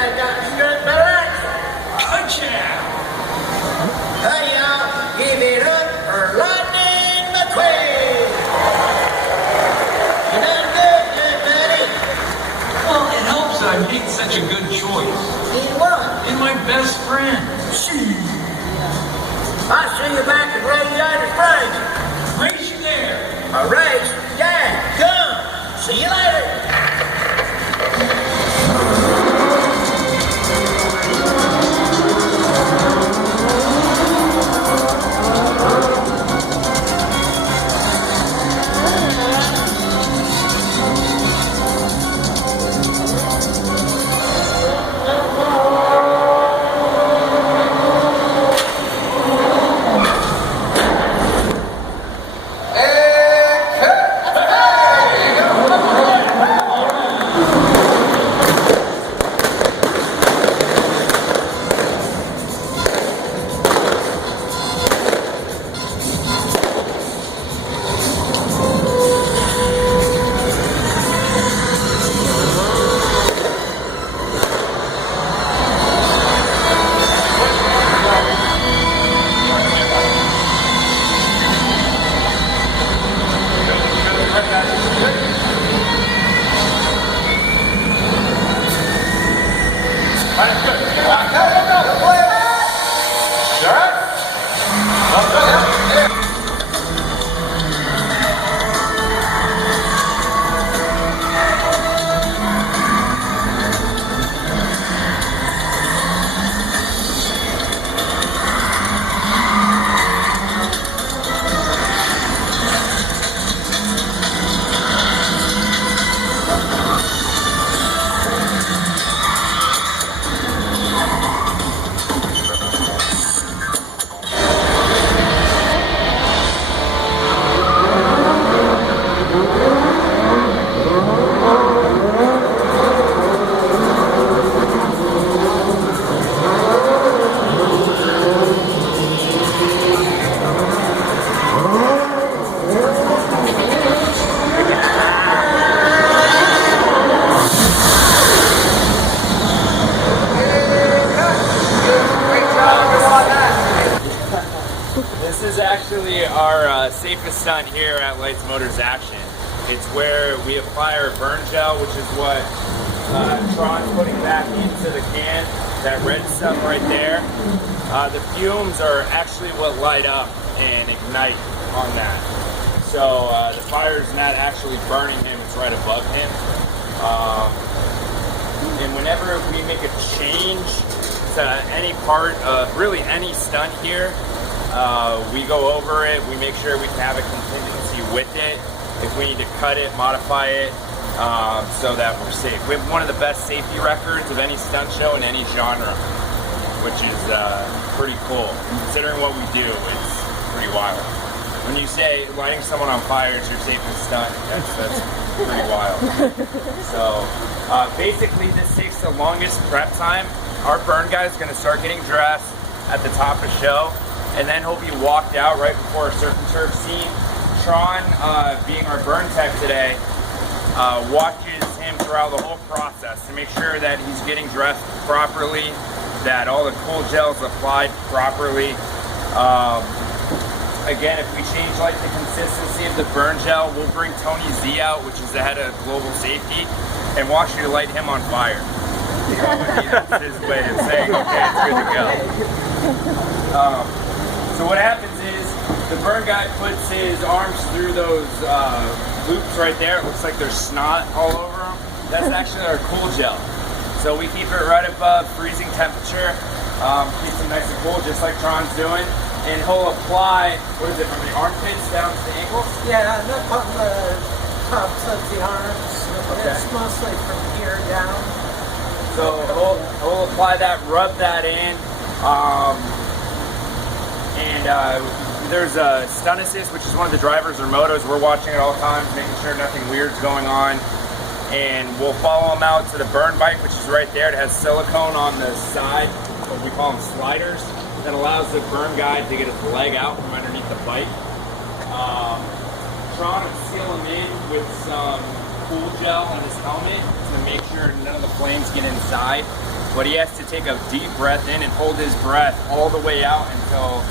guys got struck by lightning. Touchdown! Hey, y'all, give it up for Lightning McQueen. You done good, buddy. Well, it helps that I made such a good choice. In what? In my best friend. I'll see you back at Graveyard of Springs. Race you there. A race? Yeah, come. See you later. This is actually our safest stunt here at Lights Motors Action. It's where we apply our burn gel, which is what Tron's putting back into the can, that red stuff right there. The fumes are actually what light up and ignite on that. So the fire's not actually burning him, it's right above him. And whenever we make a change to any part of really any stunt here, we go over it, we make sure we can have a contingency with it. If we need to cut it, modify it, so that we're safe. We have one of the best safety records of any stunt show in any genre, which is pretty cool. Considering what we do, it's pretty wild. When you say lighting someone on fire is your safest stunt, that's pretty wild. So basically this takes the longest prep time. Our burn guy is going to start getting dressed at the top of the show, and then he'll be walked out right before a surf and turf scene. Tron, being our burn tech today, watches him throughout the whole process to make sure that he's getting dressed properly, that all the cool gel's applied properly. Again, if we change like the consistency of the burn gel, we'll bring Tony Z out, which is the head of global safety, and watch you light him on fire. That's his way of saying, okay, it's good to go. So what happens is, the burn guy puts his arms through those loops right there. It looks like there's snot all over them. That's actually our cool gel. So we keep it right above freezing temperature, keeps them nice and cool, just like Tron's doing. And he'll apply, what is it, from the armpits down to the ankles? Yeah, not from the tops of the arms. Okay. It's mostly from here down. So he'll apply that, rub that in, there's a Stunt Assist, which is one of the drivers or motos. We're watching at all times, making sure nothing weird's going on. And we'll follow him out to the burn bike, which is right there. It has silicone on the side, what we call them sliders, that allows the burn guy to get his leg out from underneath the bike. Tron would seal him in with some cool gel on his helmet to make sure none of the flames get inside. But he has to take a deep breath in and hold his breath all the way out until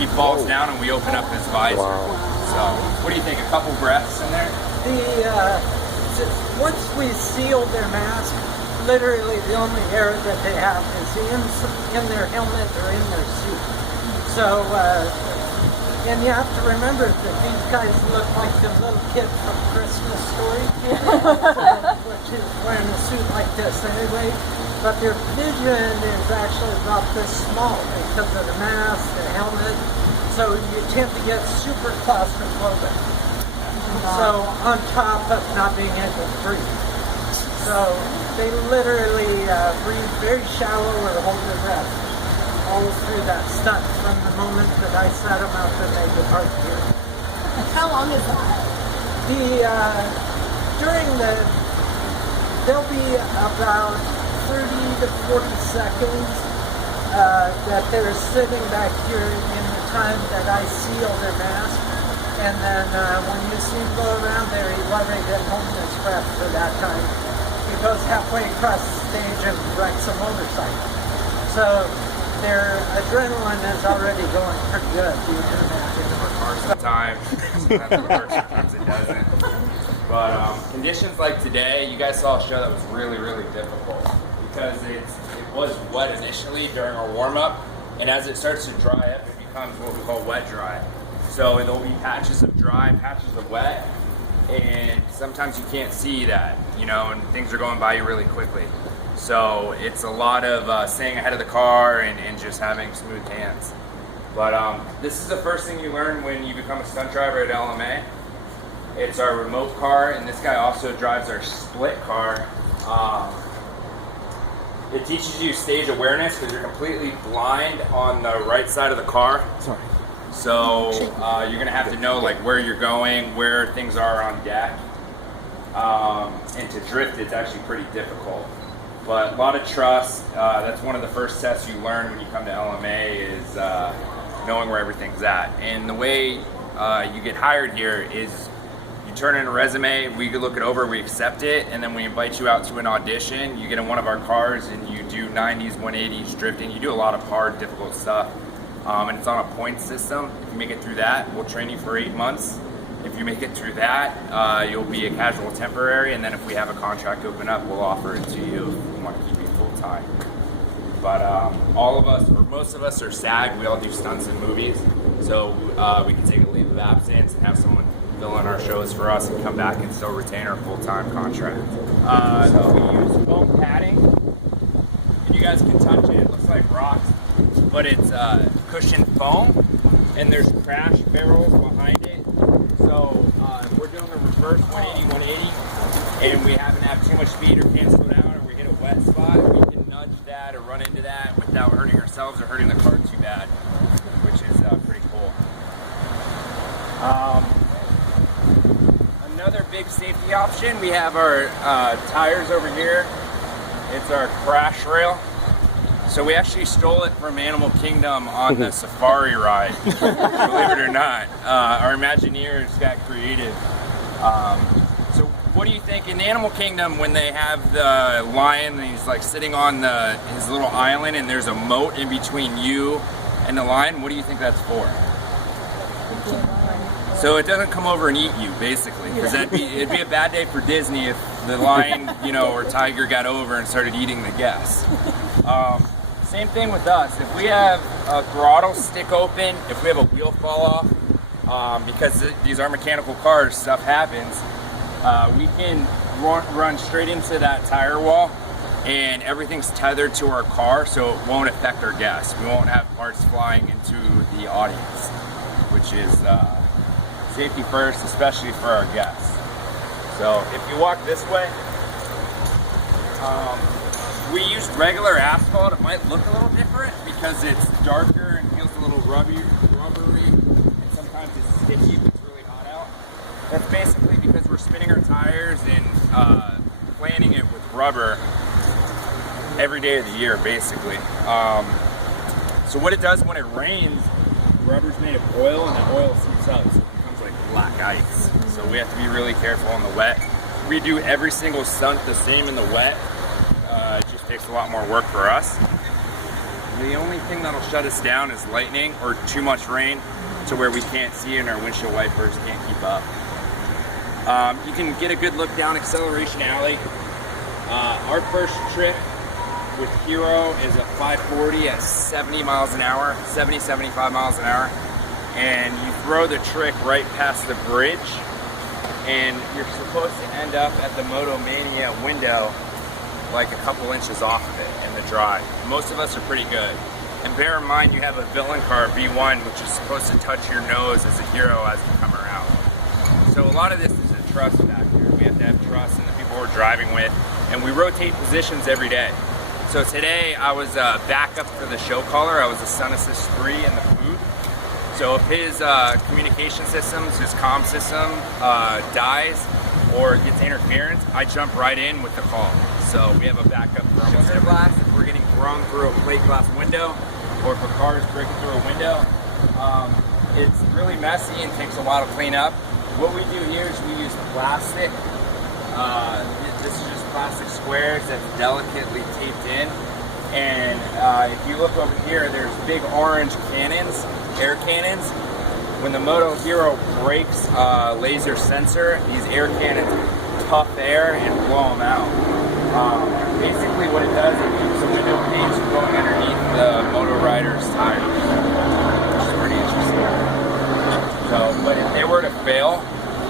he falls down and we open up his visor. So, what do you think? A couple breaths in there? Once we seal their mask, literally the only air that they have is in their helmet or in their suit. So, and you have to remember that these guys look like the little kid from Christmas Story, which is wearing a suit like this anyway. But their vision is actually about this small because of the mask, the helmet. So you tend to get super claustrophobic. So on top of not being able to breathe. So they literally breathe very shallow or hold their breath all through that stunt from the moment that I set them up and they depart here. How long is that? There'll be about 30 to 40 seconds that they're sitting back here in the time that I seal their mask. And then when you see him go around there, he already get home his breath for that time. He goes halfway across the stage and wrecks a motorcycle. So their adrenaline is already going pretty good, you can imagine. Sometimes it doesn't. But conditions like today, you guys saw a show that was really, really difficult because it was wet initially during our warm-up, and as it starts to dry up, it becomes what we call wet dry. So there'll be patches of dry, patches of wet, and sometimes you can't see that, and things are going by you really quickly. So it's a lot of staying ahead of the car and just having smooth hands. But this is the first thing you learn when you become a stunt driver at LMA. It's our remote car, and this guy also drives our split car. It teaches you stage awareness because you're completely blind on the right side of the car. Sorry. So you're gonna have to know where you're going, where things are on deck, and to drift it's actually pretty difficult. But a lot of trust. That's one of the first tests you learn when you come to LMA is knowing where everything's at. And the way you get hired here is you turn in a resume, we look it over, we accept it, and then we invite you out to an audition. You get in one of our cars and you do 90s, 180s drifting. You do a lot of hard, difficult stuff. And it's on a point system. If you make it through that, we'll train you for 8 months. If you make it through that, you'll be a casual temporary, and then if we have a contract open up, we'll offer it to you if we want to keep you full time. But all of us, or most of us, are SAG. We all do stunts in movies, so we can take a leave of absence and have someone fill in our shows for us and come back and still retain our full-time contract. We use foam padding, and you guys can touch it. It looks like rocks, but it's cushioned foam, and there's crash barrels behind it. So we're doing a reverse 180, and we happen to have too much speed or can't slow down, or we hit a wet spot, we can nudge that or run into that without hurting ourselves or hurting the car too bad, which is pretty cool. Another big safety option, we have our tires over here. It's our crash rail. So we actually stole it from Animal Kingdom on the safari ride, believe it or not. Our Imagineers got creative. So what do you think in Animal Kingdom when they have the lion and he's sitting on his little island and there's a moat in between you and the lion? What do you think that's for? So it doesn't come over and eat you, basically, because it'd be a bad day for Disney if the lion, or tiger got over and started eating the guests. Same thing with us. If we have a throttle stick open, if we have a wheel fall off, because these are mechanical cars, stuff happens, we can run straight into that tire wall, and everything's tethered to our car, so it won't affect our guests. We won't have parts flying into the audience, which is safety first, especially for our guests. So if you walk this way, we used regular asphalt. It might look a little different because it's darker and feels a little rubbery, and sometimes it's sticky if it's really hot out. That's basically because we're spinning our tires and planing it with rubber every day of the year, basically. So what it does when it rains, the rubber's made of oil, and the oil seeps up, so it becomes like black ice. So we have to be really careful on the wet. we do every single stunt the same in the wet. It just takes a lot more work for us. The only thing that'll shut us down is lightning or too much rain to where we can't see and our windshield wipers can't keep up. You can get a good look down Acceleration Alley. Our first trip with Hero is a 540 at 70 miles an hour, 70, 75 miles an hour. And you throw the trick right past the bridge, and you're supposed to end up at the Motomania window like a couple inches off of it in the drive. Most of us are pretty good. And bear in mind, you have a villain car, V1, which is supposed to touch your nose as a hero as you come around. So a lot of this is a trust factor. We have to have trust in the people we're driving with, and we rotate positions every day. So today I was backup for the show caller. I was a Sun Assist 3 in the booth. So if his communication systems, his comm system dies or gets interference, I jump right in with the call. So we have a backup for almost every glass. If we're getting thrown through a plate glass window, or if a car is breaking through a window, it's really messy and takes a while to clean up. What we do here is we use plastic. This is just plastic squares that's delicately taped in. And if you look over here, there's big orange cannons, air cannons. When the Moto Hero brakes laser sensor, these air cannons puff air and blow them out. Basically what it does, it keeps the window panes from going underneath the Moto Rider's tires, which is pretty interesting. So, but if they were to fail,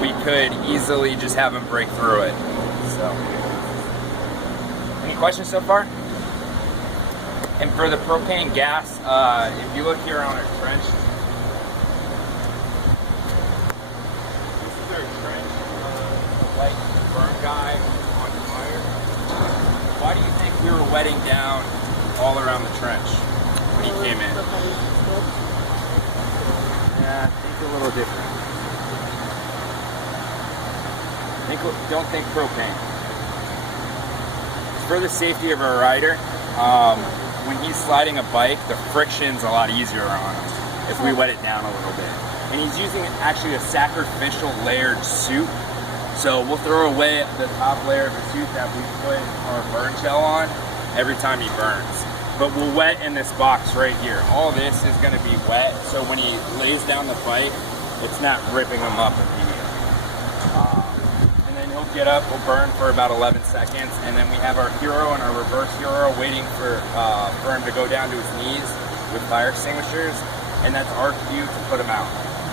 we could easily just have them break through it. So, any questions so far? And for the propane gas, if you look here on our trench, this is our trench, light burn guy on fire. Why do you think we were wetting down all around the trench when he came in? Yeah, think a little different. Don't think propane. For the safety of our rider, when he's sliding a bike, the friction's a lot easier on him if we wet it down a little bit. And he's using actually a sacrificial layered suit. So we'll throw away the top layer of the suit that we put our burn gel on every time he burns. But we'll wet in this box right here. All this is gonna be wet, so when he lays down the bike, it's not ripping him up immediately. And then he'll get up, we'll burn for about 11 seconds, and then we have our Hero and our reverse Hero waiting for him to go down to his knees with fire extinguishers, and that's our cue to put him out,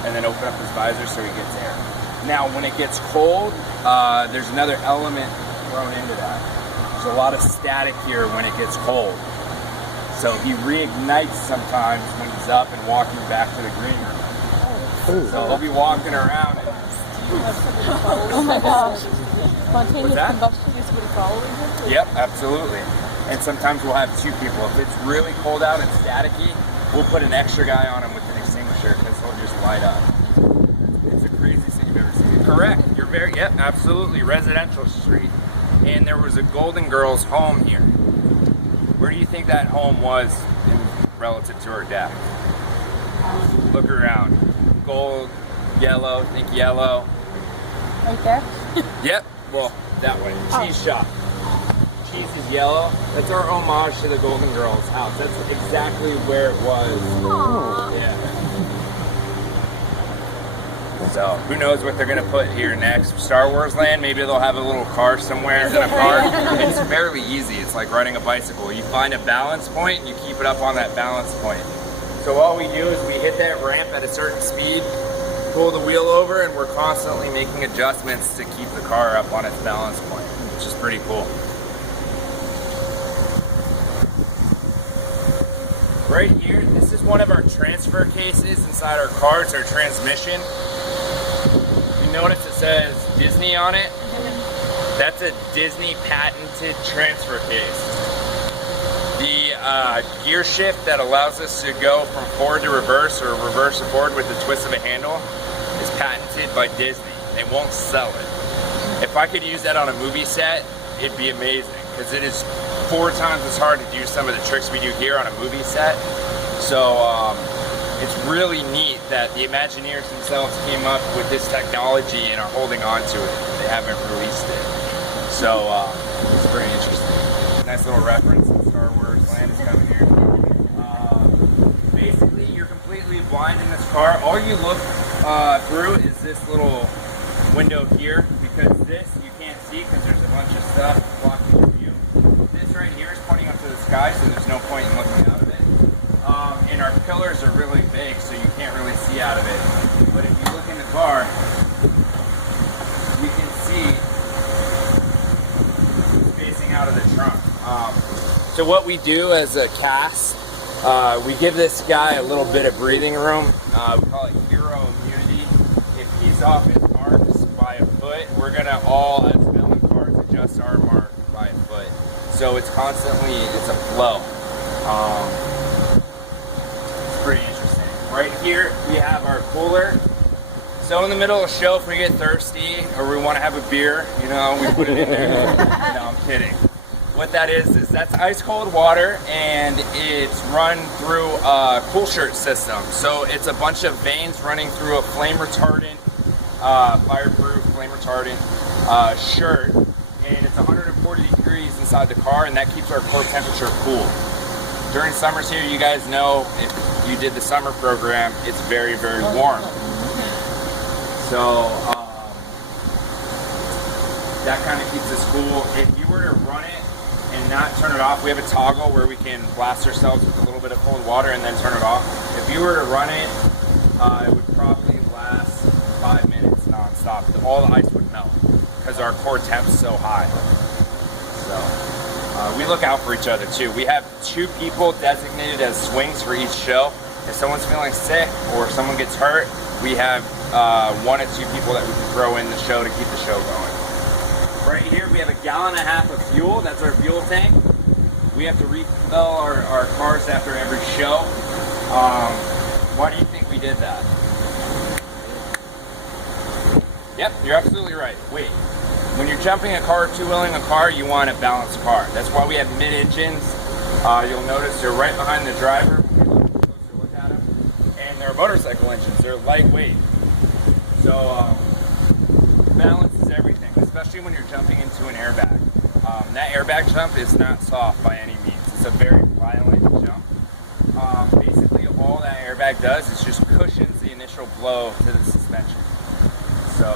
and then open up his visor so he gets air. Now, when it gets cold, there's another element thrown into that. There's a lot of static here when it gets cold. So he reignites sometimes when he's up and walking back to the green room. So he'll be walking around and... Oh my gosh. Spontaneous combustion is somebody following him? Yep, absolutely. And sometimes we'll have two people. If it's really cold out and staticky, we'll put an extra guy on him with an extinguisher because he'll just light up. It's the craziest thing you've ever seen. Correct. You're very, yep, absolutely. Residential street. And there was a Golden Girls home here. Where do you think that home was relative to her death? Look around. Gold, yellow, think yellow. Right there? Yep, well, that way. Cheese shop. Cheese is yellow. That's our homage to the Golden Girls house. That's exactly where it was. Aww. Yeah. So, who knows what they're going to put here next. Star Wars Land, maybe they'll have a little car somewhere in a park. It's fairly easy. It's like riding a bicycle. You find a balance point and you keep it up on that balance point. So all we do is we hit that ramp at a certain speed, pull the wheel over, and we're constantly making adjustments to keep the car up on its balance point, which is pretty cool. Right here, this is one of our transfer cases inside our car. It's our transmission. You notice it says Disney on it. That's a Disney patented transfer case. The gear shift that allows us to go from forward to reverse or reverse to forward with the twist of a handle is patented by Disney. They won't sell it. If I could use that on a movie set, it'd be amazing because it is 4 times as hard to do some of the tricks we do here on a movie set. So it's really neat that the Imagineers themselves came up with this technology and are holding on to it. They haven't released it. So it's very interesting. Nice little reference to Star Wars Land is coming here. Basically, you're completely blind in this car. All you look through is this little window here, because this you can't see because there's a bunch of stuff blocking your view. This right here is pointing up to the sky, so there's no point in looking out of it. And our pillars are really big, so you can't really see out of it. But if you look in the car, you can see facing out of the trunk. So what we do as a cast, we give this guy a little bit of breathing room. We call it hero immunity. If he's off his marks by a foot, we're gonna all, as villain cars, adjust our mark by a foot. So it's constantly, it's a flow. It's pretty interesting. Right here, we have our cooler. So in the middle of the show, if we get thirsty or we want to have a beer, you know, we put it in there. No, I'm kidding. What that is that's ice cold water, and it's run through a cool shirt system. So it's a bunch of veins running through a flame retardant, fireproof flame retardant shirt, and it's 140 degrees inside the car, and that keeps our core temperature cool. During summers here, you guys know, if you did the summer program, it's very, very warm. So that kind of keeps us cool. If you were to run it and not turn it off, we have a toggle where we can blast ourselves with a little bit of cold water and then turn it off. If you were to run it, it would probably last 5 minutes nonstop. All the ice would melt because our core temp's so high. So we look out for each other too. We have 2 people designated as swings for each show. If someone's feeling sick or if someone gets hurt, we have 1 or 2 people that we can throw in the show to keep the show going. Right here we have a 1.5 gallons of fuel. That's our fuel tank. We have to refill our cars after every show. Why do you think we did that? Yep, you're absolutely right. Wait, when you're jumping a car, two-wheeling a car, you want a balanced car. That's why we have mid-engines. You'll notice they're right behind the driver. Closer look at them. And they're motorcycle engines. They're lightweight. So balance is everything, especially when you're jumping into an airbag. That airbag jump is not soft by any means. It's a very violent jump. Basically, all that airbag does is just cushions the initial blow to the suspension. So